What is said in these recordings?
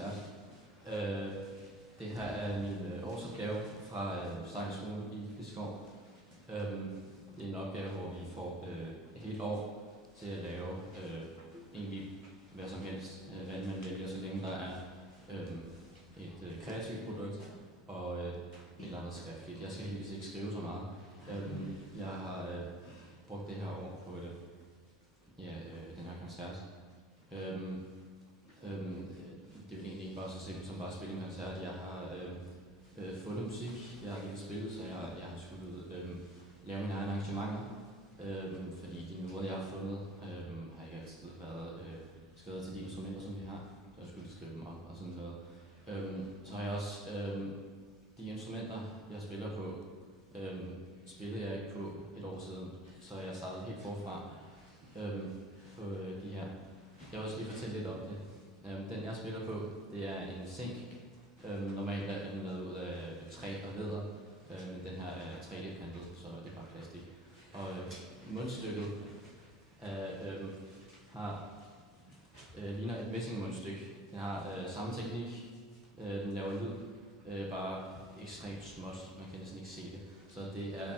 koncert. Det her er min årsopgave fra Stakkels Skole i Fiskov. Det er en opgave, hvor vi får et helt år til at lave egentlig hvad som helst, hvad man vælger, så længe der er et kreativt produkt og et eller andet skriftligt. Jeg skal heldigvis ikke skrive så meget. Jeg har brugt det her år på den her koncert. Det er jo egentlig ikke bare så simpelt som bare at spille en koncert. Jeg har fundet musik, jeg har ikke spillet, så jeg har skulle lave mine egne arrangementer. Fordi de noder, jeg har fundet, har ikke altid været skrevet til de instrumenter, som vi har. Så jeg skulle skrive dem op og sådan noget. Så har jeg også de instrumenter, jeg spiller på, spillede jeg ikke på et år siden. Så jeg startede helt forfra på de her. Jeg vil også lige fortælle lidt om det. Den jeg spiller på, det er en zink. Normalt er den lavet ud af træ og læder. Den her er 3D-printet, så det er bare plastik. Og mundstykket ligner et messingmundstykke. Den har samme teknik. Den laver lyd, bare ekstremt småt. Man kan næsten ikke se det. Så det er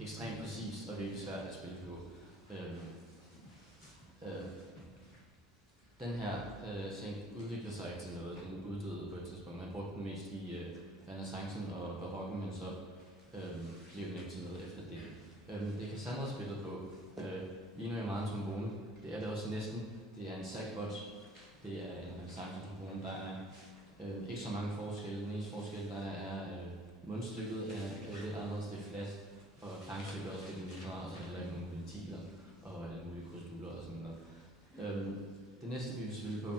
ekstremt præcist og virkelig svært at spille på. Den her seng udviklede sig ikke til noget. Den uddøde på et tidspunkt. Man brugte den mest i renaissancen og barokken, men så blev den ikke til noget efter det. Det Cassandra spillede på ligner jo meget en trombone. Det er det også næsten. Det er en sagbot. Det er en renaissance-trombone. Der er ikke så mange forskelle. Den eneste forskel, der er mundstykket er lidt anderledes. Det er fladt, og klangstykket også lidt mindre, og så er der ikke nogen ventiler og alle mulige krydstuller og sådan noget. Det næste, vi vil spille på,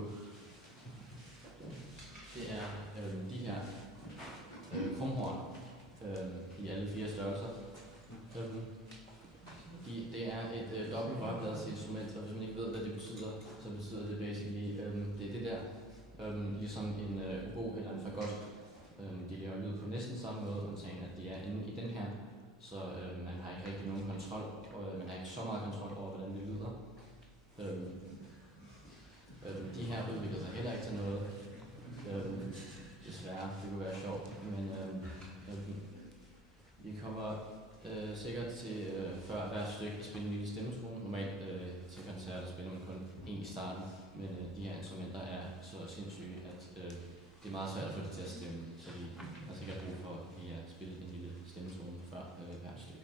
det er de her krumhorn i alle 4 størrelser. Det er et dobbelt rørbladsinstrument, og hvis man ikke ved, hvad det betyder, så betyder det basically, det er det der, ligesom en obo eller en fagot. De laver lyd på næsten samme måde, undtagen at de er inde i den her, så man har ikke rigtig nogen kontrol, og man har ikke så meget kontrol over, hvordan det lyder. De her udvikler sig heller ikke til noget. Desværre, det kunne være sjovt, men vi kommer sikkert til før hver stykke at spille en lille stemmeskole. Normalt til koncerter spiller man kun en i starten, men de her instrumenter er så sindssyge, at det er meget svært at få det til at stemme, så vi har sikkert brug for at spille en lille stemmeskole før hver stykke.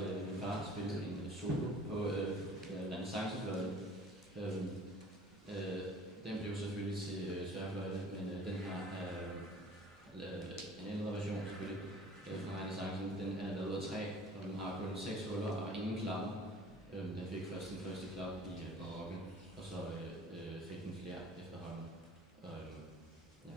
min far spille en solo på renaissancefløjte. Den blev selvfølgelig til tværfløjte, men den har en ældre version selvfølgelig fra renaissancen. Den er lavet af træ, og den har kun 6 huller og ingen klapper. Den fik først den første klap i barokken, og så fik den flere efterhånden. Ja.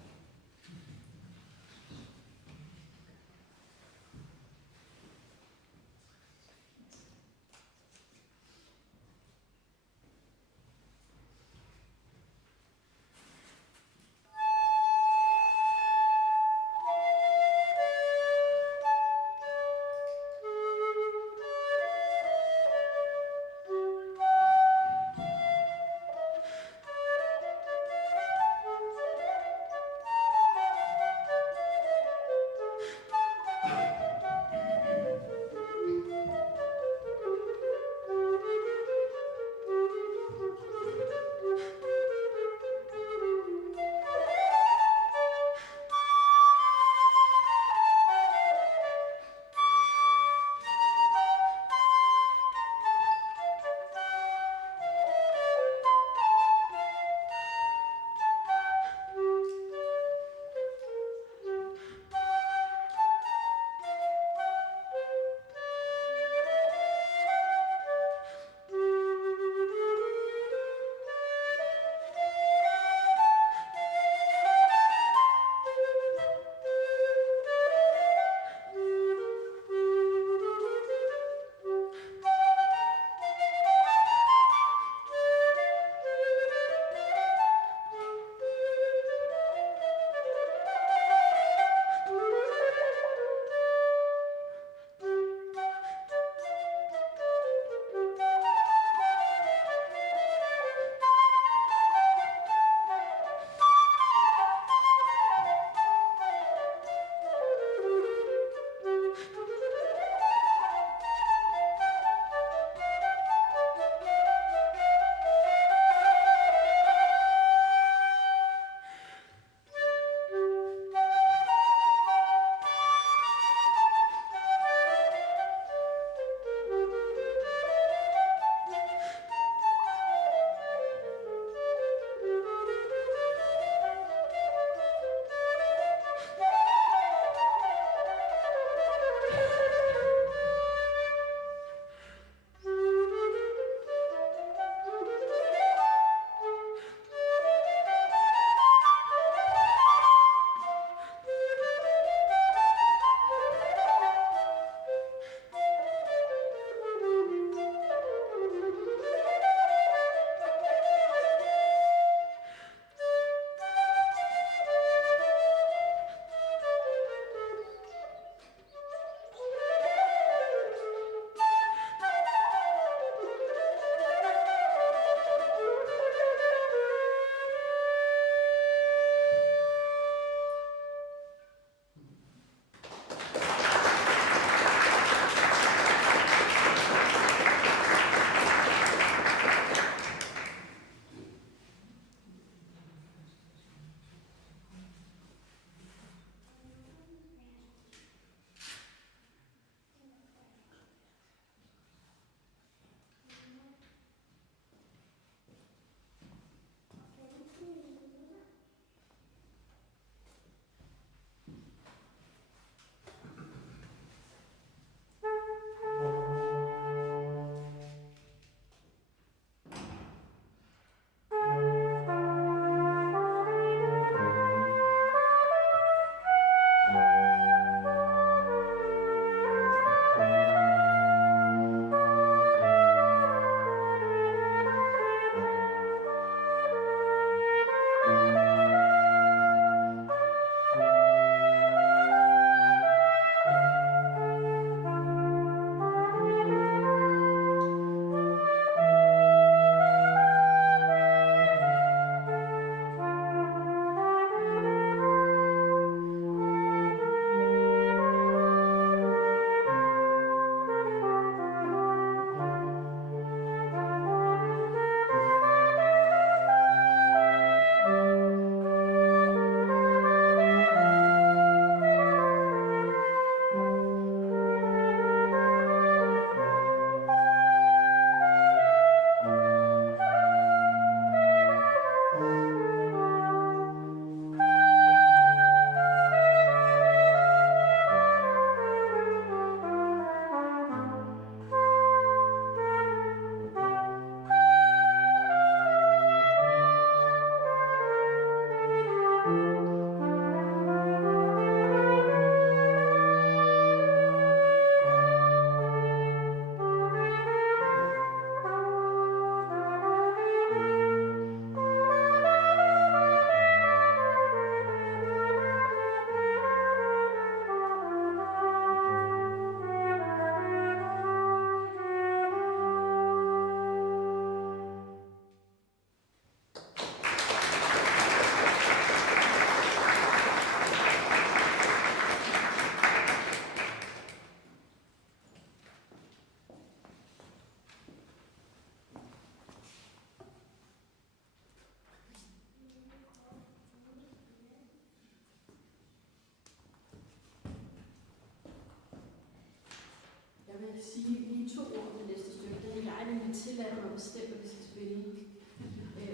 vil sige lige 2 ord om det næste stykke. Det er jeg nemlig tilladt mig at bestemme, at vi skal spille.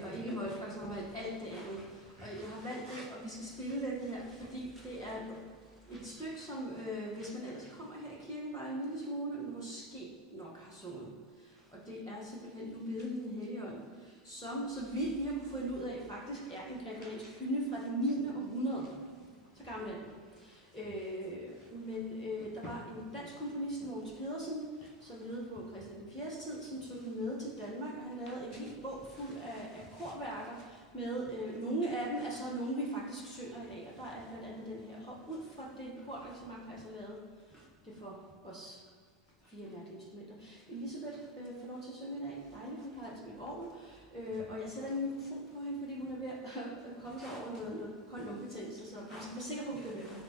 Og ikke Wolfgang, som har valgt alt det andet. Og jeg har valgt det, og vi skal spille den her, fordi det er et stykke, som hvis man ellers kommer her i kirken, bare en lille smule, måske nok har sunget. Og det er simpelthen Du bede din Helligånd, som så vidt vi har kunne finde ud af, faktisk er en gregoriansk hymne fra det 9. århundrede. Så gammel er den. Men der var en dansk komponist, Mogens Pedersen, som levede på Christian IV's tid, som tog den med til Danmark, og han lavede en hel bog fuld af korværker med nogle af dem er så nogle, vi faktisk synger i dag, og der er blandt andet den her. Og ud fra det korarrangement har jeg så lavet det for os 4 mærkelige instrumenter. Elisabeth får lov til at synge i dag. Dejligt, hun har altså mit orgel. Og jeg sætter en mikrofon på hende, fordi hun er ved at komme sig over noget kold lungebetændelse, så man skal være sikker på, at vi kan høre.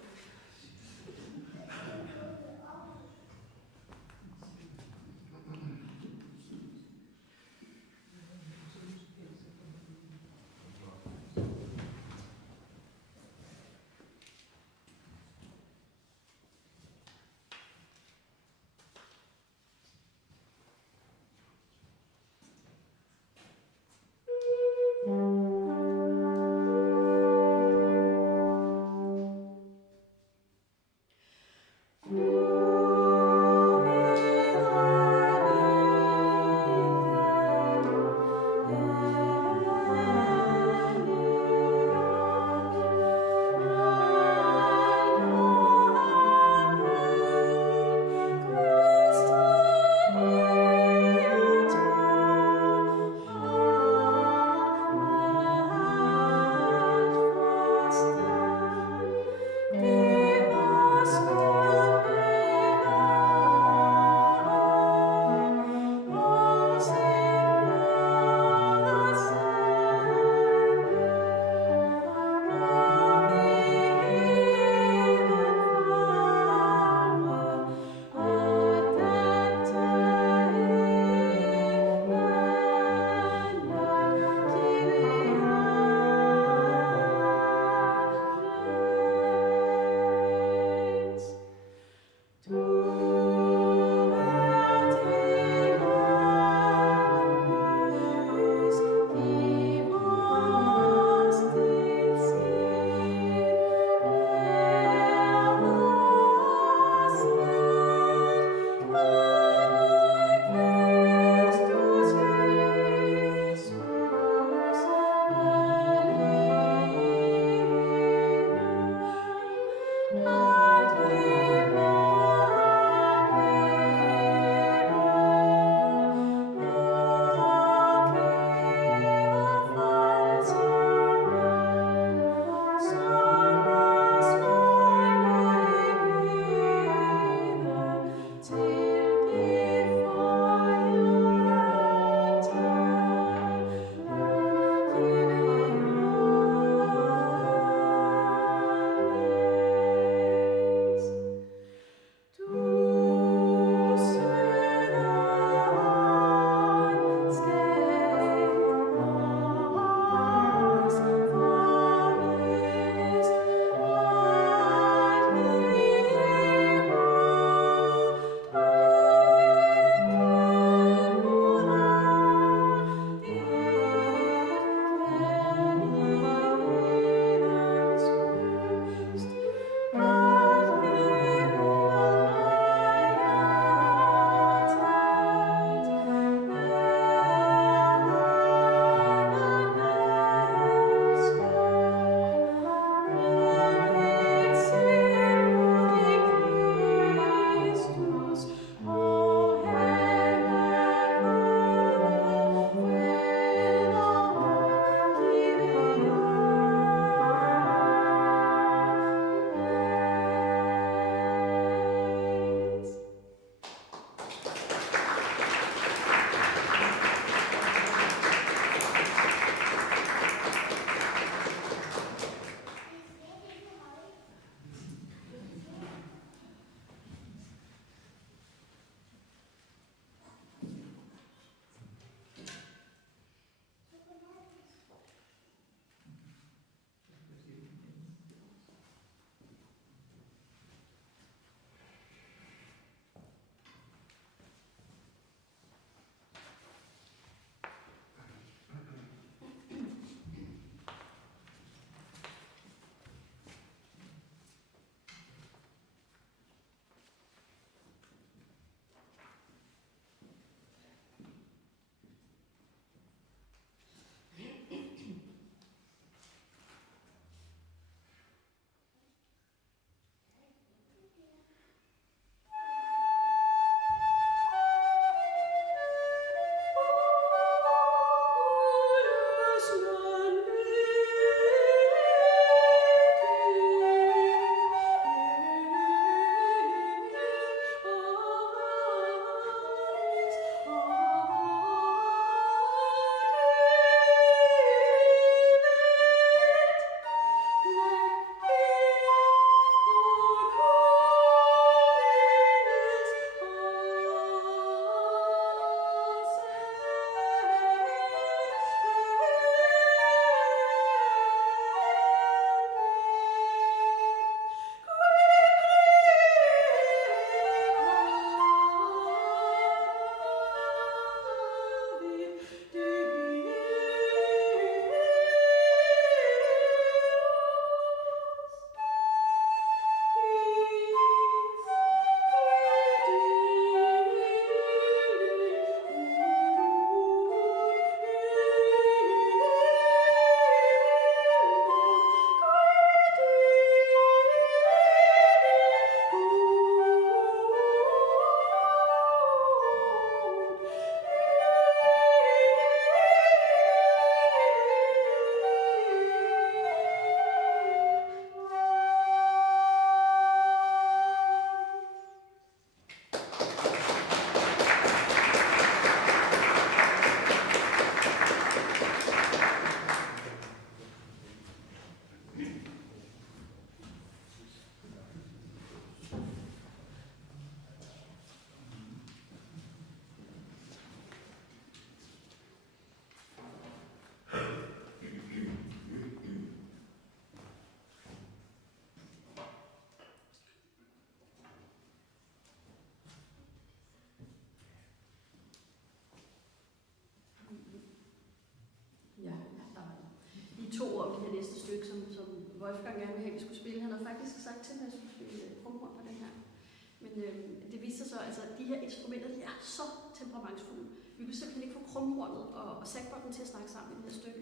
her instrumenter, de er så temperamentsfulde. Vi kunne simpelthen ikke få krumhornet og saxofon til at snakke sammen i det her stykke.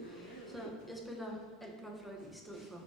Så jeg spiller alt blokfløjte i stedet for.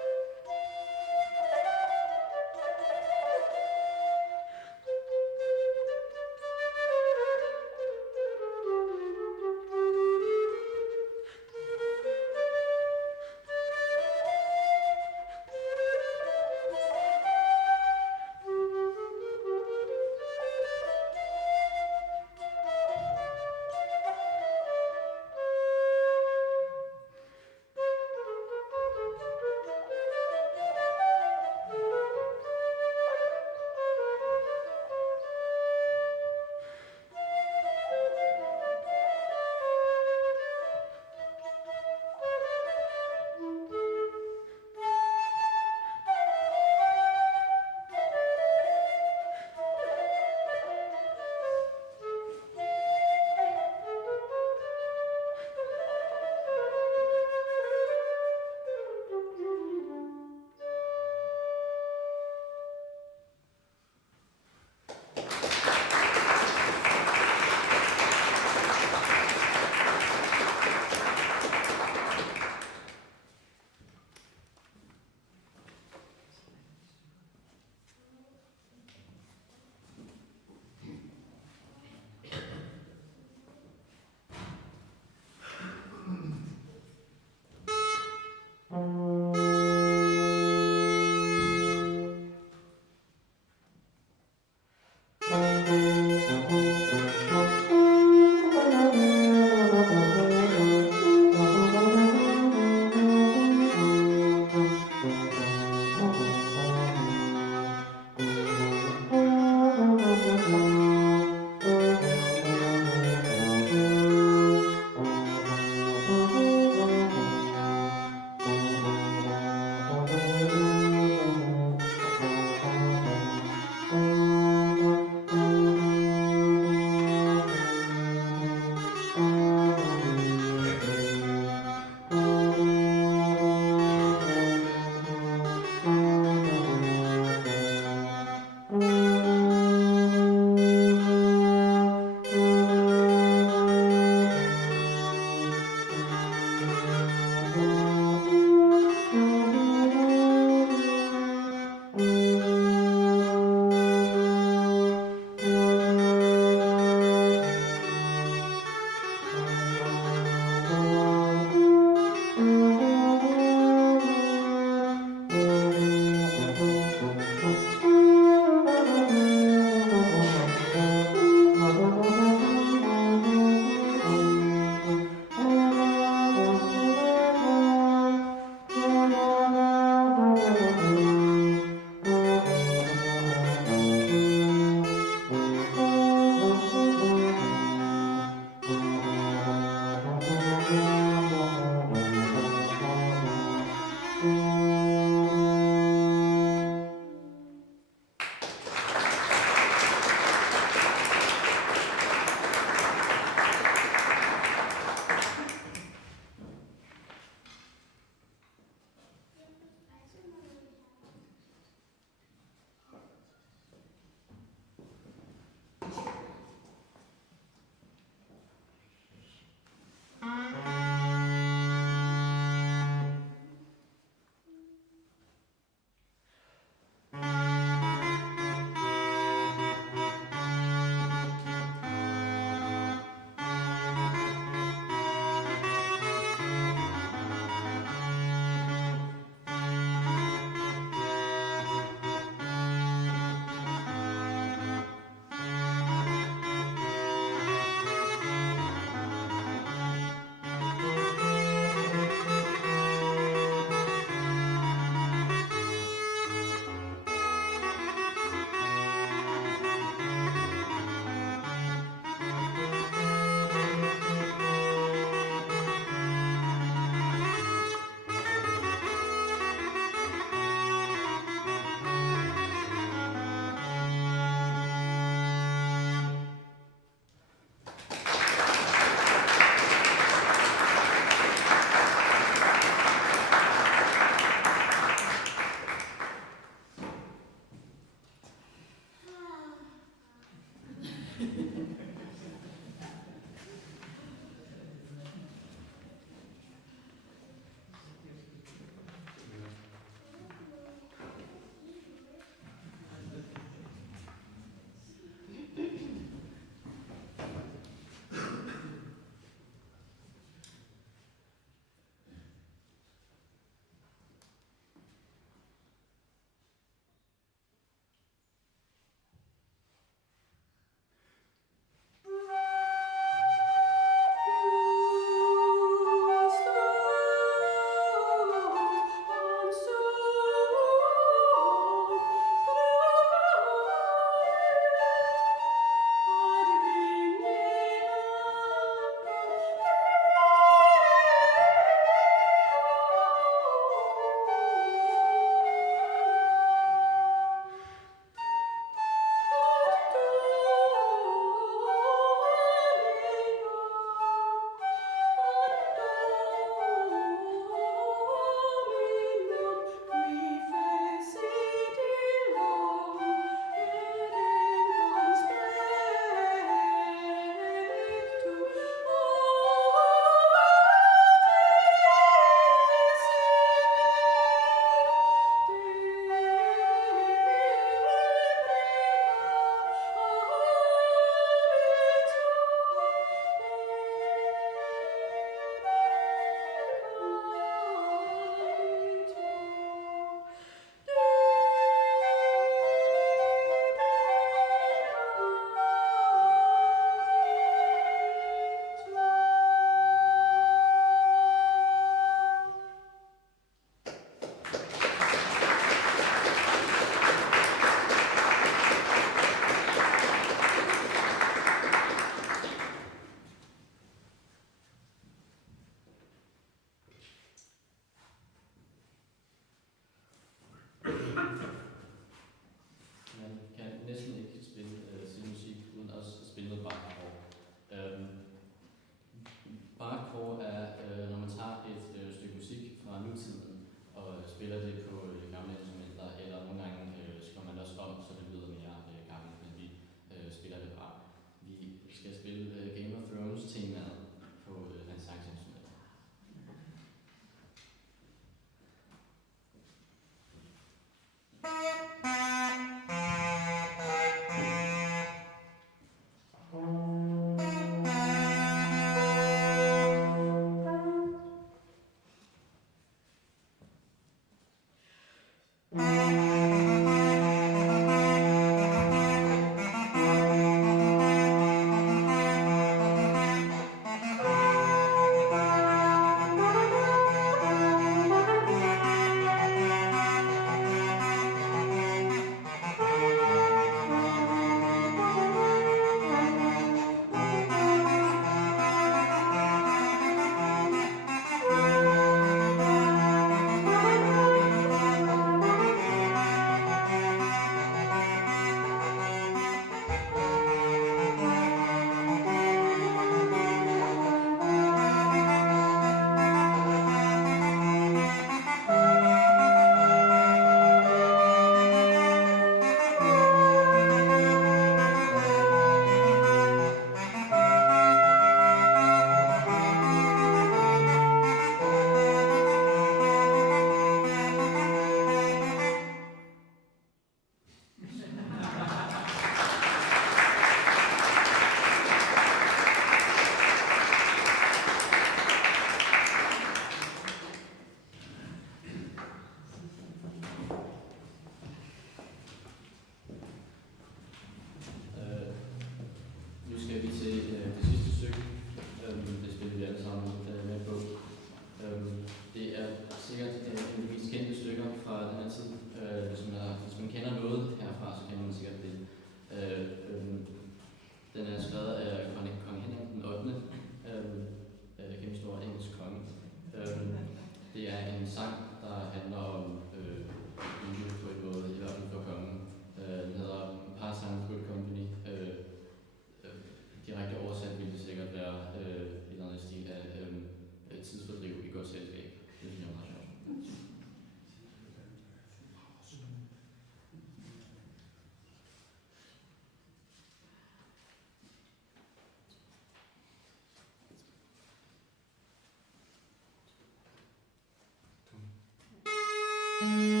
Thank